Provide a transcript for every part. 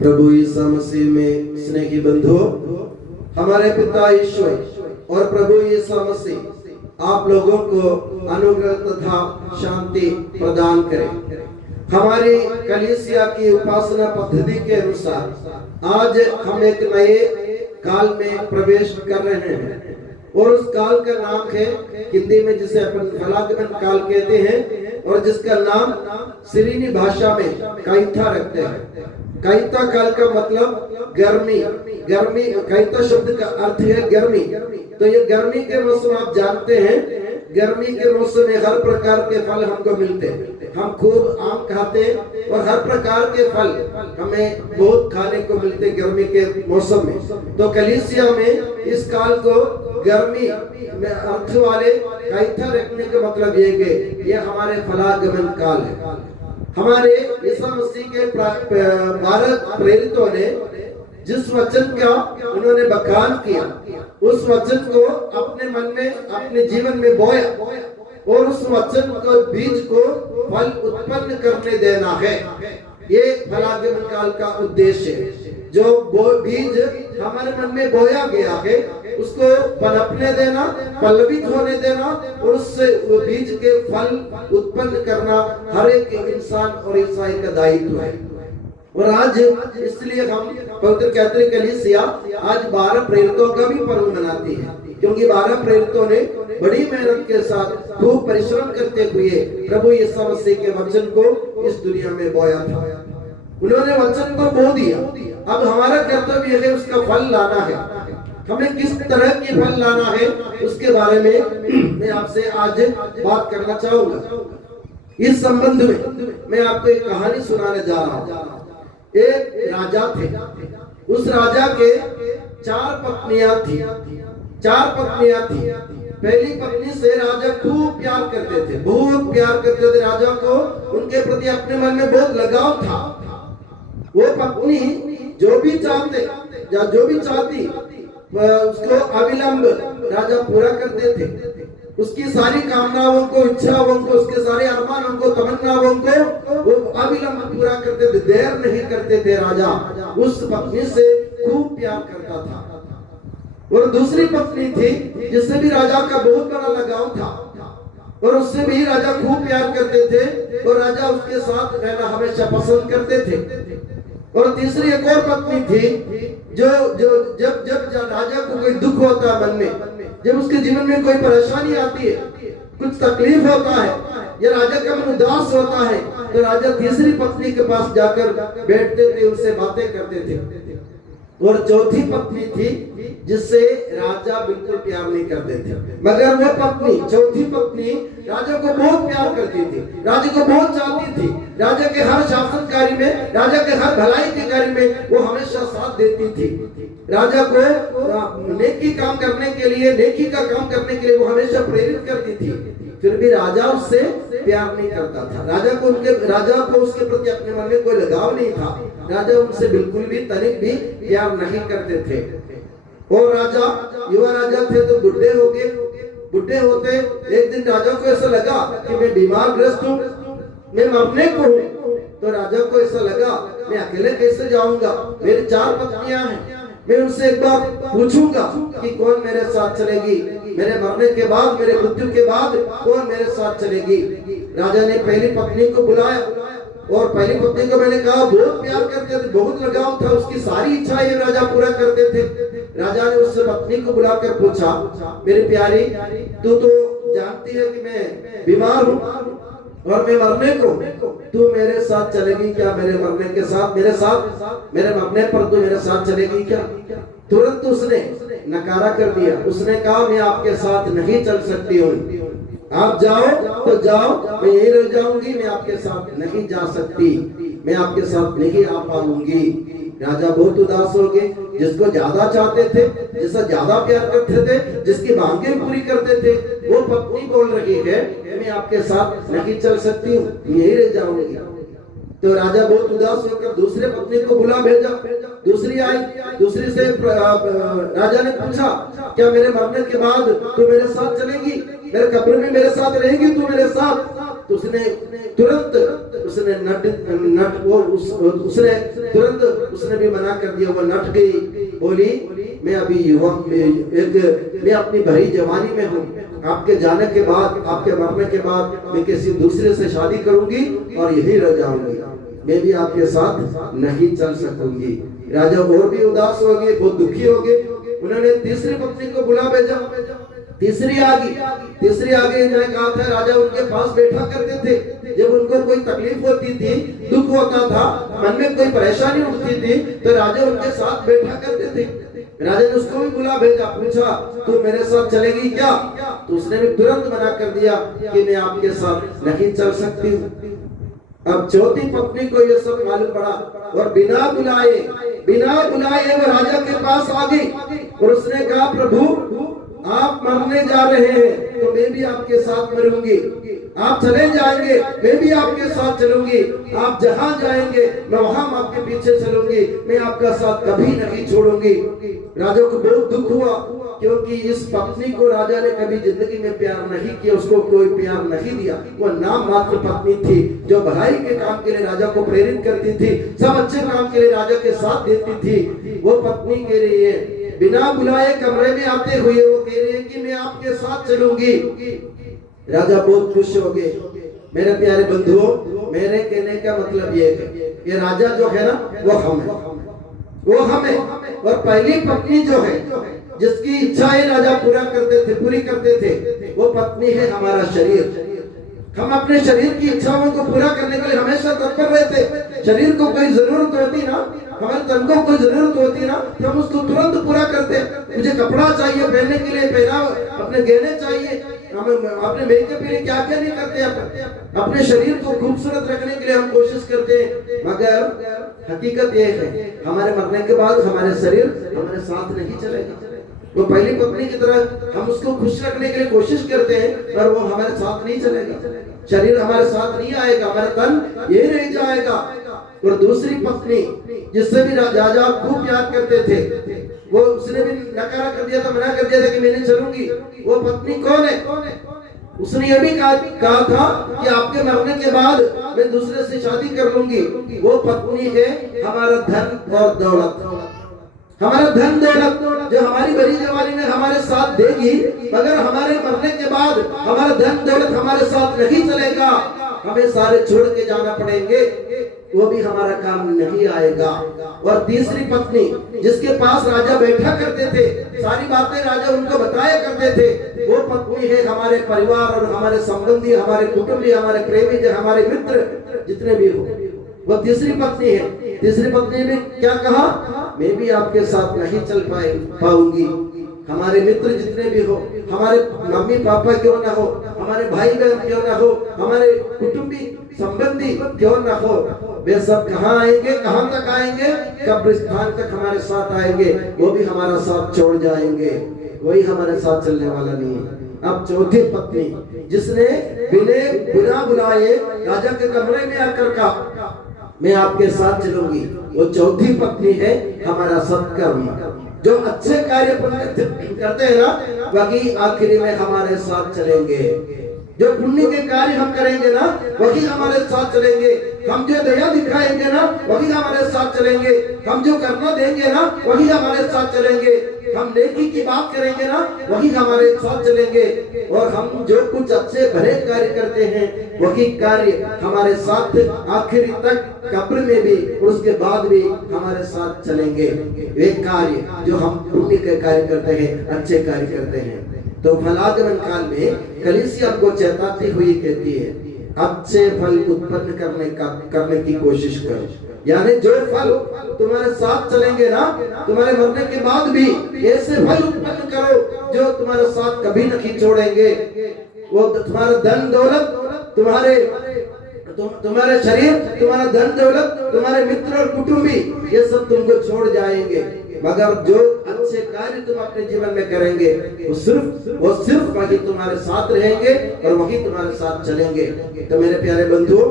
प्रभु यीशु मसीह में स्नेही बंधुओं, हमारे पिता ईश्वर और प्रभु यीशु मसीह आप लोगों को अनुग्रह तथा शांति प्रदान करें। हमारी कलीसिया की उपासना पद्धति के अनुसार आज हम एक नए काल में प्रवेश कर रहे हैं और उस काल का नाम है हिंदी में जिसे अपन फलागमन काल कहते हैं और जिसका नाम सिरिनी भाषा में काइथा रखते हैं। काइथा काल का मतलब गर्मी। काइथा शब्द का अर्थ है गर्मी। तो ये गर्मी के मौसम आप जानते हैं, गर्मी के मौसम में हर प्रकार के फल हमको मिलते हैं। हम खूब आम खाते हैं और हर प्रकार के फल हमें बहुत खाने को मिलते गर्मी के मौसम में। तो कलीसिया में इस काल को गर्मी में अर्थ वाले काइथा रखने का मतलब ये हमारे फलागमन काल है। हमारे यीशु मसीह के 12 प्रेरितों ने जिस वचन का उन्होंने बखान किया, उस वचन को अपने मन में, अपने जीवन में बोया और उस वचन को बीज को फल उत्पन्न करने देना है। ये फलागमन काल का उद्देश्य है। जो बीज हमारे मन में बोया गया है उसको पनपने देना, पल्लवित होने देना और उससे वो बीज के फल उत्पन्न करना हर एक इंसान और ईसाई का दायित्व है। और आज इसलिए हम पवित्र कैथोलिक कलीसिया आज 12 प्रेरितों का भी पर्व मनाती है, क्योंकि 12 प्रेरितों ने बड़ी मेहनत के साथ खूब परिश्रम करते हुए प्रभु यीशु मसीह के वचन को इस दुनिया में बोया था। उन्होंने वचन को बो दिया। अब हमारा कर्तव्य है उसका फल लाना है। हमें किस तरह की फल लाना है उसके बारे में मैं आपसे आज बात करना चाहूंगा। इस संबंध में मैं आपको एक कहानी सुनाने जा रहा हूँ। एक राजा थे, उस राजा के 4 पत्नियां थी। पहली पत्नी से राजा खूब प्यार करते थे, बहुत प्यार करते थे। राजा को उनके प्रति अपने मन में बहुत लगाव था। वो पत्नी जो भी चाहती उसको अविलंब राजा पूरा करते थे। उसकी सारी कामनाओं को, इच्छाओं को, उसके सारे अरमानों को, तमन्नाओं को वो अविलंब पूरा करते थे, देर नहीं करते थे। राजा उस पत्नी से खूब प्यार करता था। और दूसरी पत्नी थी जिससे भी राजा का बहुत बड़ा लगाव था और उससे भी राजा खूब प्यार करते थे और राजा उसके साथ रहना हमेशा पसंद करते थे। और तीसरी एक और पत्नी थी जो जब राजा को कोई दुख होता है मन में, जब उसके जीवन में कोई परेशानी आती है, कुछ तकलीफ होता है या राजा का मन उदास होता है, तो राजा तीसरी पत्नी के पास जाकर बैठते थे, उससे बातें करते थे। और चौथी पत्नी थी जिससे राजा बिल्कुल प्यार नहीं करते थे, मगर वो पत्नी, चौथी पत्नी राजा को बहुत प्यार करती थी, राजा को बहुत चाहती थी। राजा के हर शासन कार्य में, राजा के हर भलाई के कार्य में वो हमेशा साथ देती थी। राजा को नेकी काम करने के लिए, नेकी का काम करने के लिए वो हमेशा प्रेरित करती थी। फिर भी राजा उससे प्यार नहीं करता था। राजा को उसके प्रति अपने मन में कोई लगाव नहीं था। राजा उनसे बिल्कुल भी तनिक भी प्यार नहीं करते थे। और राजा युवा राजा थे तो बुढ़े हो गए। बुढ़े होते एक दिन राजा को ऐसा लगा कि मैं बीमार ग्रस्त हूँ, मैं मरने को हूँ। तो राजा को ऐसा लगा मैं अकेले कैसे जाऊंगा, मेरी 4 पत्नियां हैं, मैं उनसे एक बार पूछूंगा कि कौन मेरे साथ चलेगी, मेरे मरने के बाद, मेरे मृत्यु के बाद कौन मेरे साथ चलेगी। राजा ने पहली पत्नी को बुलाया और पहली पत्नी को मैंने कहा बहुत प्यार करते थे, बहुत लगाव था, उसकी सारी इच्छाएं राजा पूरा करते थे। राजा ने उससे पत्नी को बुलाकर पूछा, मेरी प्यारी, तू तो जानती है कि मैं बीमार हूँ और मैं मरने को, तू मेरे साथ चलेगी क्या? मेरे मरने के साथ, मेरे मरने पर तू मेरे साथ चलेगी क्या? तुरंत उसने नकारा कर दिया। उसने कहा मैं आपके साथ नहीं चल सकती हूँ, आप जाओ तो जाओ, मैं यही रह जाऊंगी, मैं आपके साथ नहीं जा सकती, मैं आपके साथ नहीं आ पाऊंगी। राजा बहुत उदास हो गए। जिसको ज्यादा चाहते थे, जिससे ज्यादा प्यार करते थे, जिसकी मांगे पूरी करते थे, वो पत्नी बोल रही है मैं आपके साथ नहीं चल सकती हूँ, यही रह जाऊंगी। तो राजा बहुत उदास होकर दूसरे पत्नी को बुला भेजा। दूसरी आई, दूसरी से राजा ने पूछा क्या मेरे मरने के बाद तू मेरे साथ चलेगी, मेरे कब्र में मेरे साथ रहेगी तू मेरे साथ? तो उसने तुरंत उसने उसने भी मना कर दिया। वो नट गई, बोली मैं अभी युवा, मैं अपनी भरी जवानी में हूँ, आपके जाने के बाद, आपके मरने के बाद मैं किसी दूसरे से शादी करूंगी और यही रह जाऊंगी, मैं भी आपके साथ नहीं चल सकूंगी। राजा और भी उदास हो गए, बहुत दुखी हो गए। उन्होंने तीसरी पत्नी को बुला भेजा। तीसरी आ गई। मैंने कहा था राजा उनके पास बैठा करते थे, जब उनको कोई तकलीफ होती थी, दुख होता था, मन में कोई परेशानी उठती थी, तो राजा उनके साथ बैठा करते थे। राजा ने उसको भी बुला भेजा, पूछा तू मेरे साथ चलेगी क्या? तो उसने भी तुरंत मना कर दिया कि मैं आपके साथ नहीं चल सकती हूँ। अब चौथी पत्नी को यह सब मालूम पड़ा और बिना बुलाए वो राजा के पास आ गई और उसने कहा प्रभु आप मरने जा रहे हैं तो मैं भी आपके साथ मरूंगी, आप चले जाएंगे मैं भी आपके साथ चलूंगी, आप जहां जाएंगे मैं वहां आपके पीछे चलूंगी, मैं आपका साथ कभी नहीं छोड़ूंगी। राजा को बहुत दुख हुआ क्योंकि इस पत्नी को राजा ने कभी जिंदगी में प्यार नहीं किया, उसको कोई प्यार नहीं दिया। वो नाम मात्र पत्नी थी जो भलाई के काम के लिए राजा को प्रेरित करती थी, सब अच्छे काम के लिए राजा के साथ देती थी। वो पत्नी कह रही है बिना बुलाए कमरे में आते हुए वो कह रही है कि मैं आपके साथ चलूंगी। राजा बहुत खुश हो गए। मेरे प्यारे बंधुओं, मेरे कहने का मतलब ये है कि राजा जो है ना वो हम है और पहली पत्नी जो है जिसकी इच्छाएं राजा पूरी करते थे वो पत्नी है हमारा शरीर। हम अपने शरीर की इच्छाओं को पूरा करने के लिए हमेशा तत्पर रहते। शरीर को कोई जरूरत होती ना, हमारे तन को कोई जरूरत होती ना, तो हम उसको तुरंत पूरा करते। मुझे कपड़ा चाहिए पहनने के लिए, पहना, अपने गहने चाहिए, हम अपने मेकअप के लिए क्या क्या नहीं करते। अपने शरीर को खूबसूरत रखने के लिए हम कोशिश करते हैं, मगर हकीकत ये है हमारे मरने के बाद हमारे शरीर हमारे साथ नहीं चलेगा। वो पहली पत्नी की तरह हम उसको खुश रखने के लिए कोशिश करते हैं पर वो हमारे साथ नहीं चलेगा, शरीर हमारे साथ नहीं आएगा, हमारा तन ये रह जाएगा। और दूसरी पत्नी जिससे भी राजा खूब प्यार करते थे वो उसने भी नकारा कर दिया था, मना कर दिया था कि मैं नहीं चलूंगी। वो पत्नी कौन है? उसने ये भी कहा था कि आपके मरने के बाद मैं दूसरे से शादी कर लूंगी। वो पत्नी है हमारा धन और दौलत, हमारा धन दौलत जो हमारी बड़ी जवानी में हमारे साथ देगी, मगर हमारे मरने के बाद हमारा धन दौलत हमारे साथ नहीं चलेगा, हमें सारे छोड़ के जाना पड़ेंगे, वो भी हमारा काम नहीं आएगा। और तीसरी पत्नी जिसके पास राजा बैठा करते थे, सारी बातें राजा उनको बताया करते थे, वो पत्नी है हमारे परिवार और हमारे संबंधी, हमारे कुटुंबी, हमारे प्रेमी, हमारे मित्र जितने भी हो, वो तीसरी पत्नी है। तीसरी पत्नी ने क्या कहा? मैं भी आपके साथ नहीं चल पाऊंगी। हमारे मित्र जितने भी हो, हमारे मम्मी पापा क्यों ना हो, हमारे भाई बहन क्यों ना हो, हमारे कुटुंबी संबंधी क्यों ना हो, वे सब कहाँ आएंगे, कहाँ तक आएंगे? कब्रिस्तान तक हमारे साथ आएंगे, वो भी हमारा साथ छोड़ जाएंगे, वही हमारे साथ चलने वाला नहीं है। अब चौथी पत्नी जिसने बिना बुलाए राजा के कमरे में आकर कहा मैं आपके साथ चलूंगी, वो चौथी पत्नी है हमारा सत्कर्म। जो अच्छे कार्य करते हैं ना वही आखिरी में हमारे साथ चलेंगे। जो पुण्य के कार्य हम करेंगे ना वही हमारे साथ चलेंगे। हम जो दया दिखाएंगे ना वही हमारे साथ चलेंगे। हम जो करना देंगे ना वही हमारे साथ चलेंगे। हम नेकी की बात करेंगे ना वही हमारे साथ चलेंगे। और हम जो कुछ अच्छे भले कार्य करते हैं वही कार्य हमारे साथ आखिरी तक कब्र में भी और उसके बाद भी हमारे साथ चलेंगे। वे कार्य जो हम पुण्य के कार्य करते हैं, अच्छे कार्य करते हैं। तो फलागमन काल में कलीसिया को चेताती हुई कहती है अच्छे फल उत्पन्न करने की कोशिश करो। यानी जो फल तुम्हारे साथ चलेंगे ना, तुम्हारे मरने के बाद भी ऐसे फल उत्पन्न करो जो तुम्हारे साथ कभी नहीं छोड़ेंगे। वो तुम्हारा धन दौलत, तुम्हारे शरीर, तुम्हारा धन दौलत, तुम्हारे मित्र और कुटुंबी, ये सब तुमको छोड़ जाएंगे, मगर जो अच्छे कार्य तुम अपने जीवन में करेंगे वो सिर्फ वही तुम्हारे साथ रहेंगे और वही तुम्हारे साथ चलेंगे। तो मेरे प्यारे बंधुओं,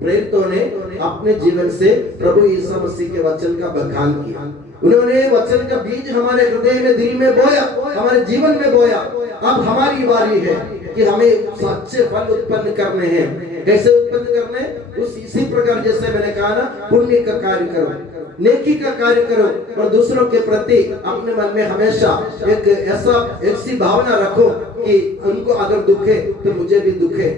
प्रेरितों ने अपने जीवन से प्रभु यीशु मसीह के वचन का बखान किया। उन्होंने वचन का बीज हमारे हृदय में, दिल में बोया, हमारे जीवन में बोया। अब हमारी बारी है कि कि हमें सच्चे फल उत्पन्न करने हैं। कैसे उत्पन्न करने? इसी प्रकार जैसे मैंने कहा ना, पुण्य का कार्य करो, नेकी का कार्य करो और दूसरों के प्रति अपने मन में हमेशा ऐसी भावना रखो कि उनको अगर दुखे तो मुझे भी दुखे,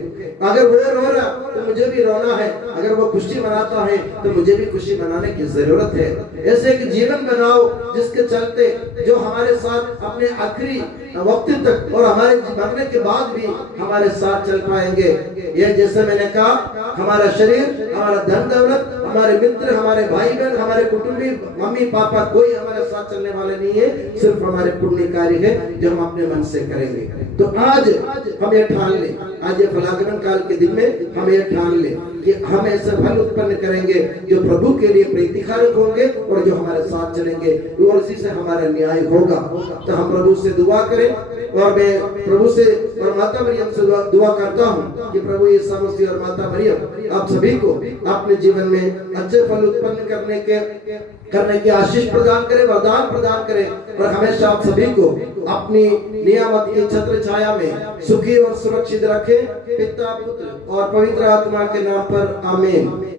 अगर वो रो रहा तो मुझे भी रोना है, अगर वो खुशी मनाता है तो मुझे भी खुशी मनाने की जरूरत है। ऐसे एक जीवन बनाओ जिसके चलते जो हमारे साथ अपने आखिरी वक्त तक और हमारे मरने के बाद भी हमारे साथ चल पाएंगे। ये जैसे मैंने कहा, हमारा शरीर, हमारा धन दौलत, हमारे मित्र, हमारे भाई बहन, हमारे कुटुंबी, मम्मी पापा, कोई हमारे साथ चलने वाले नहीं है, सिर्फ हमारे पुण्य कार्य है जो हम अपने मन से करेंगे। तो आज हम ये ठान ले, आज ये फलागमन काल के दिन में हम ये ठान ले कि हम ऐसे फल उत्पन्न करेंगे जो प्रभु के लिए प्रीतिकारक होंगे और जो हमारे साथ चलेंगे और इसी से हमारा न्याय होगा। तो हम प्रभु से दुआ करें और मैं प्रभु से और माता मरियम से दुआ करता हूँ कि प्रभु यीशु मसीह और माता मरियम आप सभी को अपने जीवन में अच्छे फल उत्पन्न करने की आशीष प्रदान करें, वरदान प्रदान करें और हमेशा आप सभी को अपनी नियामत की छत्र छाया में सुखी और सुरक्षित रखें। पिता, पुत्र और पवित्र आत्मा के नाम पर आमीन।